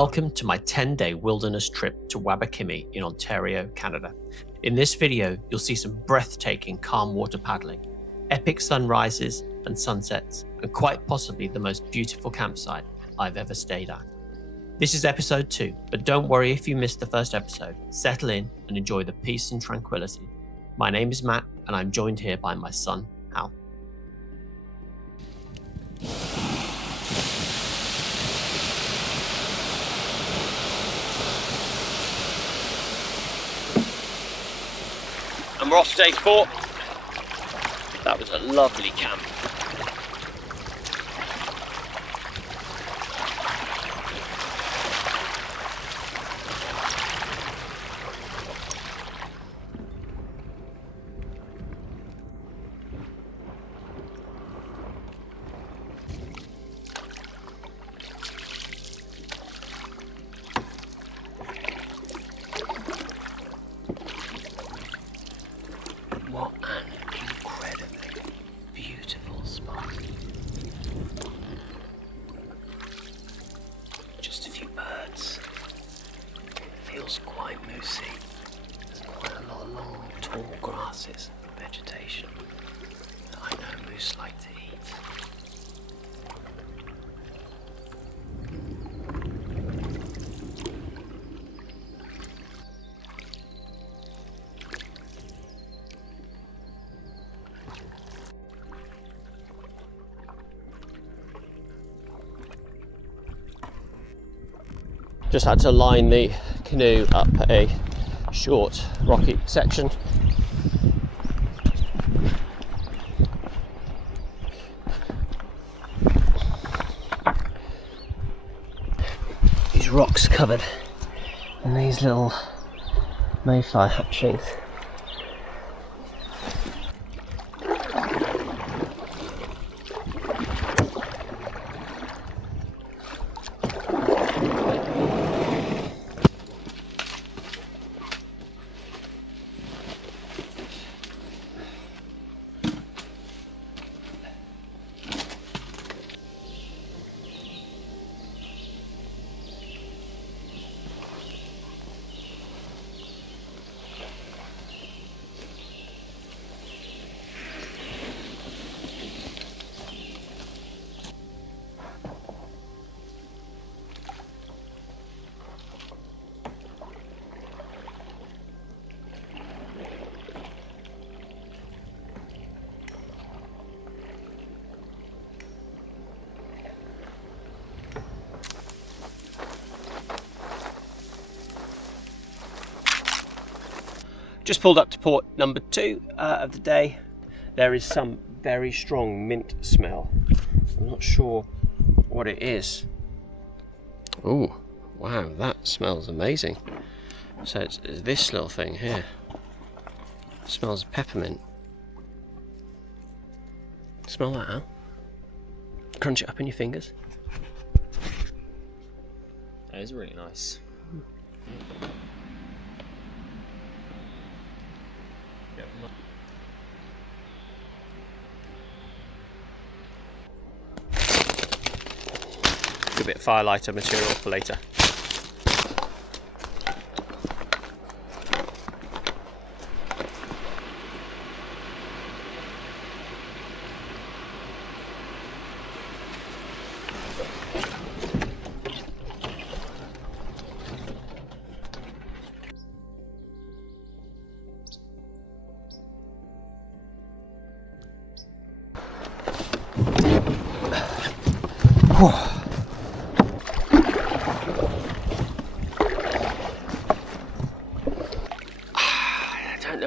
Welcome to my 10-day wilderness trip to Wabakimi in Ontario, Canada. In this video, you'll see some breathtaking calm water paddling, epic sunrises and sunsets, and quite possibly the most beautiful campsite I've ever stayed at. This is episode 2, but don't worry if you missed the first episode. Settle in and enjoy the peace and tranquility. My name is Matt, and I'm joined here by my son, Hal. And we're off to day 4. That was a lovely camp. What an incredibly beautiful spot. Just a few birds. It feels quite moosey. There's quite a lot of long, tall grasses and vegetation that I know moose like to eat. Just had to line the canoe up a short rocky section. These rocks covered in these little mayfly hatchings. Just pulled up to port number 2 of the day. There is some very strong mint smell. I'm not sure what it is. Oh, wow, that smells amazing. So it's this little thing here. It smells of peppermint. Smell that, Al? Crunch it up in your fingers. That is really nice. A bit of firelighter material for later.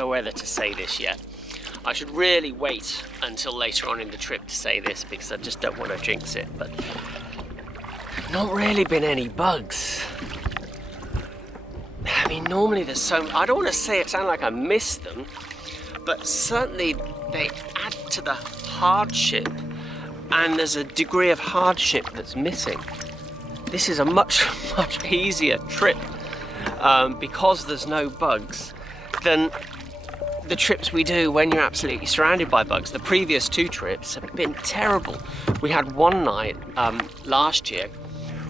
Whether to say this yet. I should really wait until later on in the trip to say this because I just don't want to jinx it, but not really been any bugs. I mean, normally there's so, I don't want to say it sound like I miss them, but certainly they add to the hardship, and there's a degree of hardship that's missing. This is a much easier trip because there's no bugs than the trips we do when you're absolutely surrounded by bugs. The previous 2 trips have been terrible. We had one night last year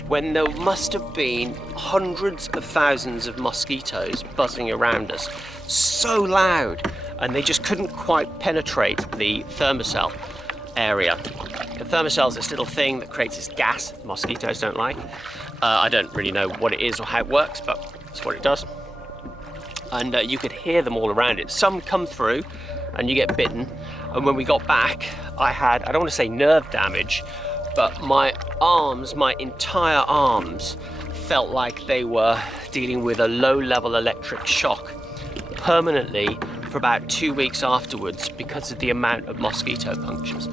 when there must have been hundreds of thousands of mosquitoes buzzing around us. So loud, and they just couldn't quite penetrate the thermocell area. The thermocell is this little thing that creates this gas mosquitoes don't like. I don't really know what it is or how it works, but that's what it does. And you could hear them all around it. Some come through and you get bitten. And when we got back, I don't want to say nerve damage, but my arms, my entire arms, felt like they were dealing with a low-level electric shock permanently for about 2 weeks afterwards because of the amount of mosquito punctures.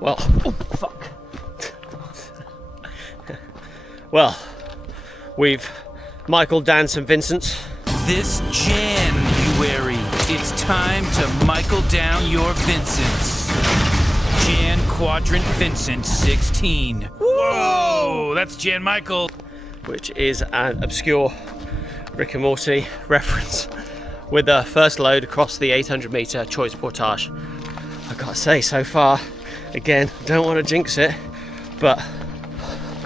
Well, oh, fuck. Well, we've Michaeled down St. Vincent's. This January, it's time to Michael down your Vincent's. Jan Quadrant Vincent 16. Whoa, that's Jan Michael. Which is an obscure Rick and Morty reference with the first load across the 800 metre choice portage. I've got to say, so far, again, don't want to jinx it, but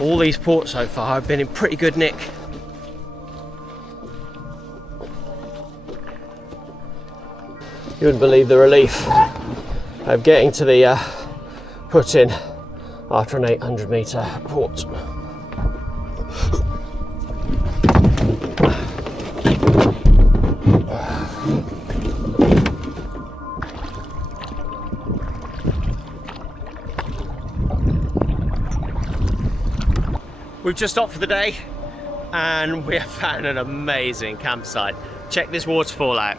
all these ports so far have been in pretty good nick. You wouldn't believe the relief of getting to the put-in after an 800 metre port. We've just stopped for the day and we have found an amazing campsite. Check this waterfall out.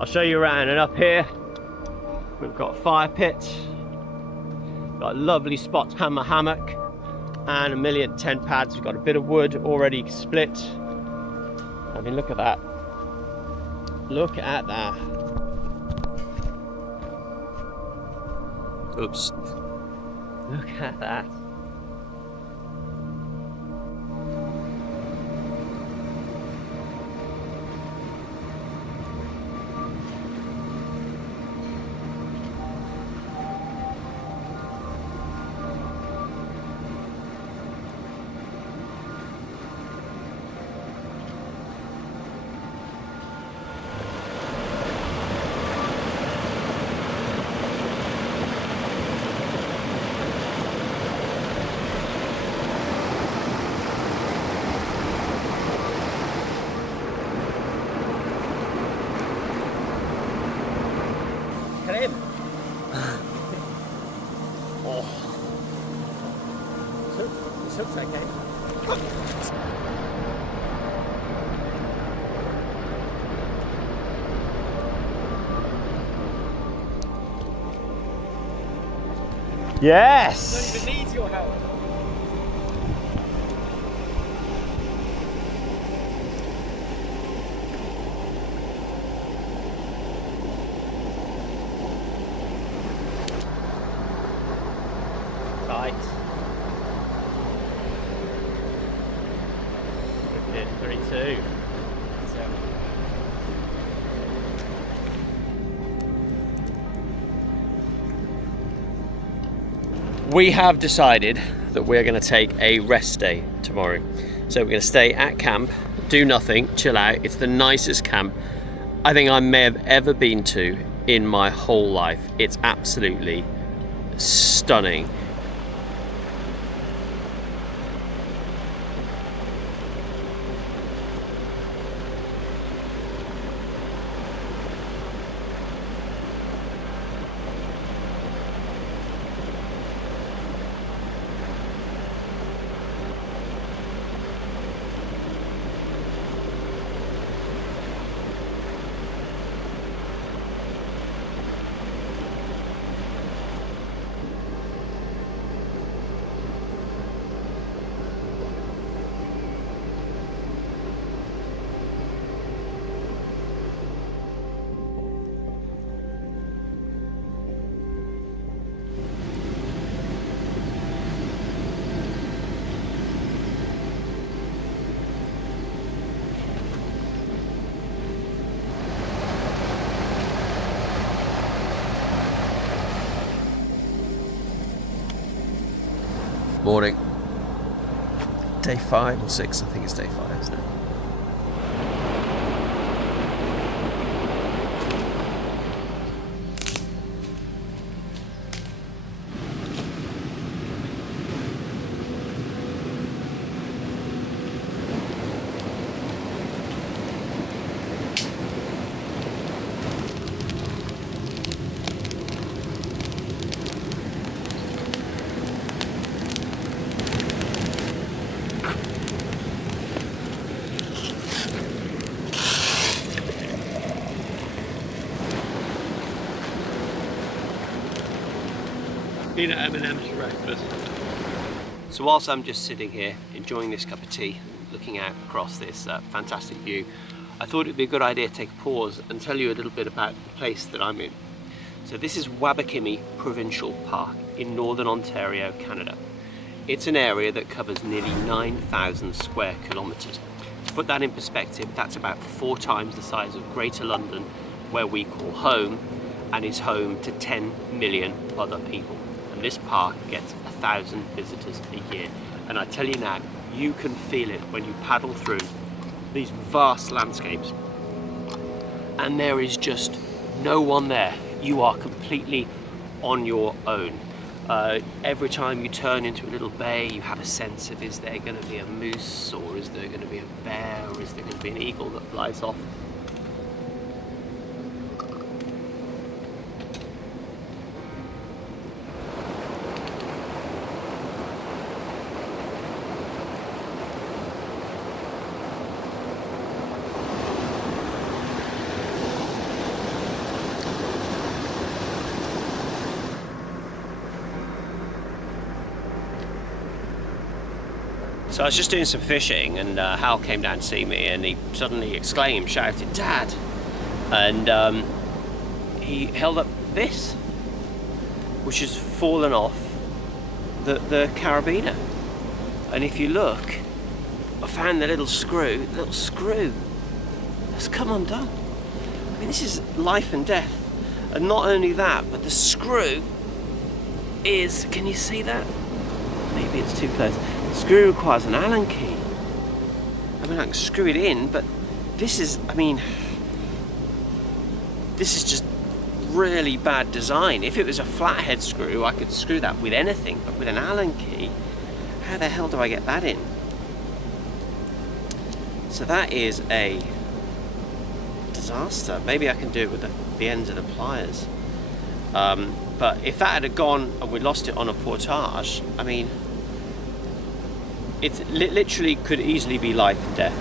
I'll show you around, and up here we've got a fire pit, got a lovely spot to hang my hammock and a million tent pads. We've got a bit of wood already split. I mean, look at that. Look at that. Oops. Look at that. Oh. This looks okay. Yes! Don't even need your help. Tight. 32. We have decided that we're going to take a rest day tomorrow. So we're going to stay at camp, do nothing, chill out. It's the nicest camp I think I may have ever been to in my whole life. It's absolutely stunning. morning. Day 5 or 6, I think it's day 5, isn't it? Peanut M&M's for breakfast. So whilst I'm just sitting here enjoying this cup of tea, looking out across this fantastic view, I thought it'd be a good idea to take a pause and tell you a little bit about the place that I'm in. So this is Wabakimi Provincial Park in Northern Ontario, Canada. It's an area that covers nearly 9,000 square kilometres. To put that in perspective, that's about 4 times the size of Greater London, where we call home, and is home to 10 million other people. And this park gets 1,000 visitors a year. And I tell you now, you can feel it when you paddle through these vast landscapes. And there is just no one there. You are completely on your own. Every time you turn into a little bay, you have a sense of, is there going to be a moose, or is there going to be a bear, or is there going to be an eagle that flies off? So I was just doing some fishing, and Hal came down to see me, and he suddenly exclaimed, shouted, "Dad!" And he held up this, which has fallen off the carabiner. And if you look, I found the little screw has come undone. I mean, this is life and death. And not only that, but the screw is, can you see that? Maybe it's too close. The screw requires an Allen key. I mean, I can screw it in, but this is, I mean, this is just really bad design. If it was a flathead screw, I could screw that with anything, but with an Allen key, how the hell do I get that in? So that is a disaster. Maybe I can do it with the ends of the pliers. But if that had gone and we lost it on a portage, I mean, it literally could easily be life and death.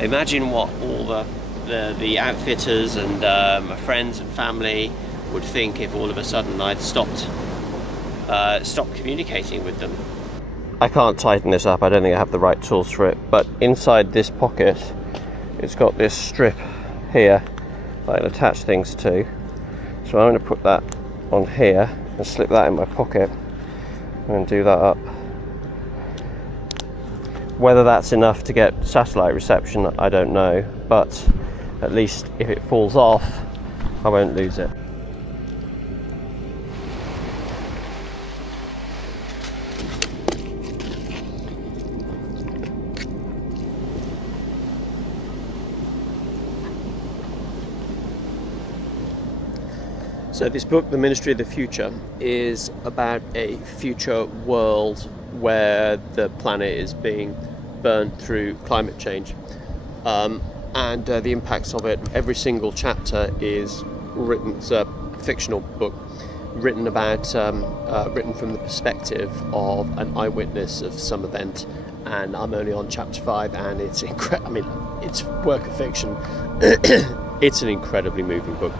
Imagine what all the outfitters and my friends and family would think if all of a sudden I'd stopped communicating with them. I can't tighten this up, I don't think I have the right tools for it, but inside this pocket it's got this strip here that I can attach things to. So I'm going to put that on here and slip that in my pocket and do that up. Whether that's enough to get satellite reception, I don't know, but at least if it falls off, I won't lose it. So this book, The Ministry of the Future, is about a future world where the planet is being burnt through climate change, and the impacts of it. Every single chapter is written, it's a fictional book, written about, written from the perspective of an eyewitness of some event, and I'm only on chapter 5, and it's I mean, it's work of fiction. It's an incredibly moving book.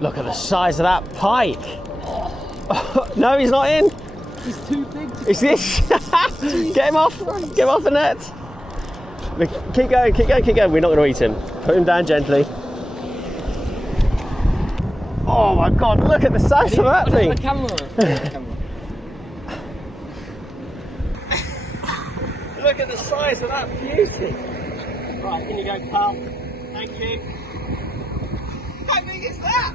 Look at the size of that pike. Oh, no, he's not in. He's too big. Is this? Get him off. Get him off the net. Look, keep going, keep going, keep going. We're not going to eat him. Put him down gently. Oh my God, look at the size of that thing. The camera. Look at the size of that beauty. Right, in you go, pal. Thank you. How big is that?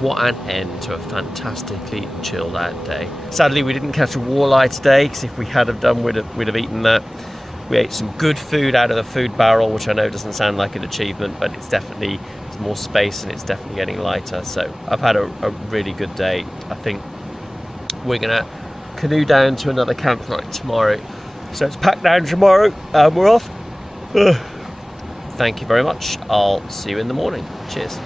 What an end to a fantastically chilled out day. Sadly, we didn't catch a walleye today, because if we had have done, we'd have eaten that. We ate some good food out of the food barrel, which I know doesn't sound like an achievement, but it's definitely, there's more space and it's definitely getting lighter. So I've had a really good day. I think we're gonna canoe down to another campsite tomorrow. So it's packed down tomorrow and we're off. Thank you very much. I'll see you in the morning. Cheers.